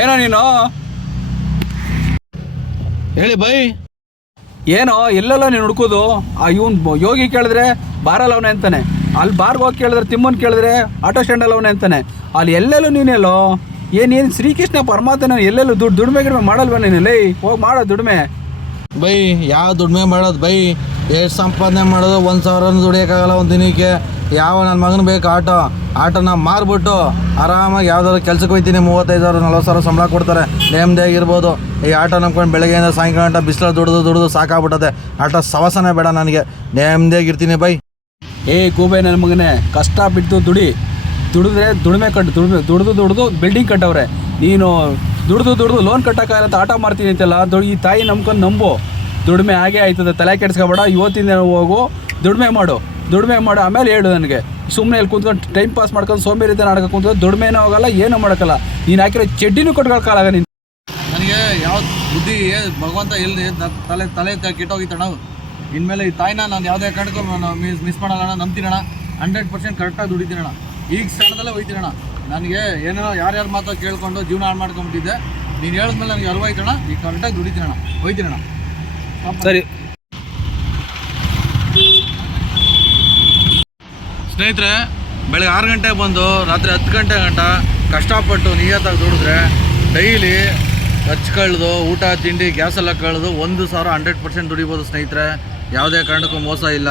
ಏನೋ ನೀನು? ಹೇಳಿ ಬೈ. ಏನೋ ಎಲ್ಲೆಲ್ಲ ನೀನು ಹುಡ್ಕೋದು? ಆ ಇವನ್ ಯೋಗಿ ಕೇಳಿದ್ರೆ ಬಾರಲ್ಲ ಅವನೇ ಅಂತಾನೆ. ಅಲ್ಲಿ ಬಾರ್ಗೆ ಹೋಗಿ ಕೇಳಿದ್ರೆ ತಿಮ್ಮನ್ ಕೇಳಿದ್ರೆ ಆಟೋ ಸ್ಟ್ಯಾಂಡ್ ಅವನೇ ಅಂತಾನೆ. ಅಲ್ಲಿ ಎಲ್ಲೆಲ್ಲೂ ನೀನೆಲ್ಲೋ? ಏನೇನು ಶ್ರೀಕೃಷ್ಣ ಪರಮಾತ್ಮನ ಎಲ್ಲೆಲ್ಲೂ ದುಡ್ಡು ದುಡಿಮೆ ಗಿಡಮೆ ಮಾಡಲ್ವ ನೀನು? ಲೈ ಹೋಗಿ ಮಾಡೋ ದುಡಿಮೆ. ಬೈ ಯಾವ ದುಡಿಮೆ ಮಾಡೋದು? ಬೈ ಎಷ್ಟು ಸಂಪಾದನೆ ಮಾಡೋದು? ಒಂದು ಸಾವಿರ ದುಡಿಯೋಕ್ಕಾಗಲ್ಲ ಒಂದು ದಿನಕ್ಕೆ. ಯಾವ ನನ್ನ ಮಗನ ಬೇಕು ಆಟೋ? ಆಟೋನ ಮಾರ್ಬಿಟ್ಟು ಆರಾಮಾಗಿ ಯಾವ್ದಾದ್ರು ಕೆಲ್ಸಕ್ಕೆ ಹೋಗ್ತೀನಿ. ಮೂವತ್ತೈದು ಸಾವಿರ ನಲ್ವತ್ತು ಸಾವಿರ ಸಂಬಳ ಕೊಡ್ತಾರೆ. ನೆಮ್ಮದಿಯಾಗಿರ್ಬೋದು ಈ ಆಟೋ ನಂಬ್ಕೊಂಡು ಬೆಳಗ್ಗೆಯಿಂದ ಸಾಯಂಕಾಲ ಗಂಟ ಬಿಸಿಲು ದುಡಿದು ದುಡಿದು ಸಾಕಾಗ್ಬಿಟ್ಟದೆ. ಆಟೋ ಸವಸನೆ ಬೇಡ ನನಗೆ. ನೆಮ್ಮದಿಯಾಗಿರ್ತೀನಿ ಬೈ. ಏ ಕೂಬೆ ನನ್ನ ಮಗನೇ ಕಷ್ಟ ಬಿಟ್ಟು ದುಡಿ. ದುಡಿದ್ರೆ ದುಡಿಮೆ ಕಟ್, ದುಡಿಮೆ ದುಡ್ದು ದುಡ್ದು ಬಿಲ್ಡಿಂಗ್ ಕಟ್ಟವ್ರೆ. ನೀನು ದುಡ್ದು ದುಡ್ದು ಲೋನ್ ಕಟ್ಟೋಕ್ಕಾಗಲ್ಲ ಅಂತ ಆಟ ಮಾಡ್ತೀನಿ ಅಂತೆಲ್ಲ ದುಡ್ ಈ ತಾಯಿ ನಂಬ್ಕೊಂಡು ನಂಬು. ದುಡಿಮೆ ಹಾಗೆ ಆಯ್ತದೆ, ತಲೆ ಕೆಡ್ಸ್ಕೊಬೇಡ, ಇವತ್ತಿಂದ ಹೋಗು. ದುಡಿಮೆ ಮಾಡು ದುಡಿಮೆ ಮಾಡು, ಆಮೇಲೆ ಹೇಳು ನನಗೆ. ಸುಮ್ಮನೆ ಇಲ್ಲಿ ಕೂತ್ಕೊಂಡು ಟೈಮ್ ಪಾಸ್ ಮಾಡ್ಕೊಂಡು ಸೋಂಬೇರಿತನ ಆಡ್ಕೊಂಡು ಕೂತ್ಕೊಂಡು ದುಡಿಮೆನೂ ಹೋಗಲ್ಲ ಏನೂ ಮಾಡೋಕ್ಕಲ್ಲ. ನೀನು ಹಾಕಿರೋ ಚಡ್ಡಿನೂ ಕೊಟ್ಕೊಳಕ್ಕಾಗಲ್ಲ ನೀನು. ನನಗೆ ಯಾವ ಬುದ್ಧಿ ಭಗವಂತ ಎಲ್ಲಿ ತಲೆ ತಲೆ ಕೆಟ್ಟೋಗಿತ್ತಣ್ಣ ಇನ್ಮೇಲೆ ಈ ತಾಯಿನ ನಾನು ಯಾವುದೇ ಕಾರಣಕ್ಕೂ ಮಿಸ್ ಮಿಸ್ ಮಾಡಲ್ಲ ನಂಬ್ತೀನಣ್ಣ. ಹಂಡ್ರೆಡ್ ಪರ್ಸೆಂಟ್ ಕರೆಕ್ಟಾಗಿ ದುಡಿತೀನಣ್ಣ. ಈಗ ಸ್ಥಳದಲ್ಲೇ ಹೋಯ್ತೀನಣ್ಣ. ನನಗೆ ಏನೋ ಯಾರ್ಯಾರು ಮಾತೋ ಕೇಳ್ಕೊಂಡು ಜೀವನ ಹಾಳು ಮಾಡ್ಕೊಂಬಿಟ್ಟಿದ್ದೆ. ನೀನು ಹೇಳಿದ್ಮೇಲೆ ನನಗೆ ಅರಿವಾಯ್ತಣ್ಣ ಈಗ ಕರೆಕ್ಟಾಗಿ ದುಡಿತೀನಣ್ಣ. ಹೋಯ್ತೀನಣ್ಣ. ಸರಿ. ಸ್ನೇಹಿತರೆ ಬೆಳಗ್ಗೆ ಆರು ಗಂಟೆಗೆ ಬಂದು ರಾತ್ರಿ ಹತ್ತು ಗಂಟೆ ಗಂಟ ಕಷ್ಟಪಟ್ಟು ನಿಯತ್ತಾಗಿ ದುಡಿದ್ರೆ ಡೈಲಿ ಖರ್ಚು ಕಳೆದು ಊಟ ತಿಂಡಿ ಗ್ಯಾಸೆಲ್ಲ ಕಳೆದು ಒಂದು ಸಾವಿರ ಹಂಡ್ರೆಡ್ ಪರ್ಸೆಂಟ್ ದುಡಿಬೋದು ಸ್ನೇಹಿತರೆ. ಯಾವುದೇ ಕಾರಣಕ್ಕೂ ಮೋಸ ಇಲ್ಲ.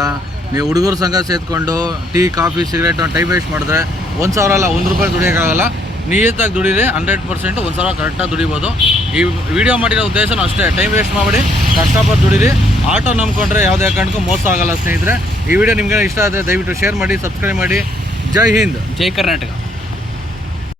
ನೀವು ಹುಡುಗರ ಸಂಘ ಸೇರಿಕೊಂಡು tea, coffee, cigarette time waste ಮಾಡಿದ್ರೆ ಒಂದು ಸಾವಿರ ಅಲ್ಲ, ಒಂದು ರೂಪಾಯಿ ದುಡಿಯೋಕ್ಕಾಗಲ್ಲ. ನಿಯತ್ತಾಗಿ ದುಡೀರಿ ಹಂಡ್ರೆಡ್ ಪರ್ಸೆಂಟ್ ಒಂದು ಸಾವಿರ ಕರೆಕ್ಟಾಗಿ ದುಡಿಬೋದು. ಈ ವಿಡಿಯೋ ಮಾಡಿರೋ ಉದ್ದೇಶನೂ ಅಷ್ಟೇ ಟೈಮ್ ವೇಸ್ಟ್ ಮಾಡಿ, ಕಷ್ಟಪಟ್ಟು ದುಡಿರಿ. ಆಟೋ ನಂಬ್ಕೊಂಡ್ರೆ ಯಾವುದೇ ಕಾರಣಕ್ಕೂ ಮೋಸ ಆಗಲ್ಲ ಸ್ನೇಹಿತರೆ. ಈ ವಿಡಿಯೋ ನಿಮಗೆ ಇಷ್ಟ ಆದರೆ ದಯವಿಟ್ಟು ಶೇರ್ ಮಾಡಿ ಸಬ್ಸ್ಕ್ರೈಬ್ ಮಾಡಿ. ಜೈ ಹಿಂದ್. ಜೈ ಕರ್ನಾಟಕ.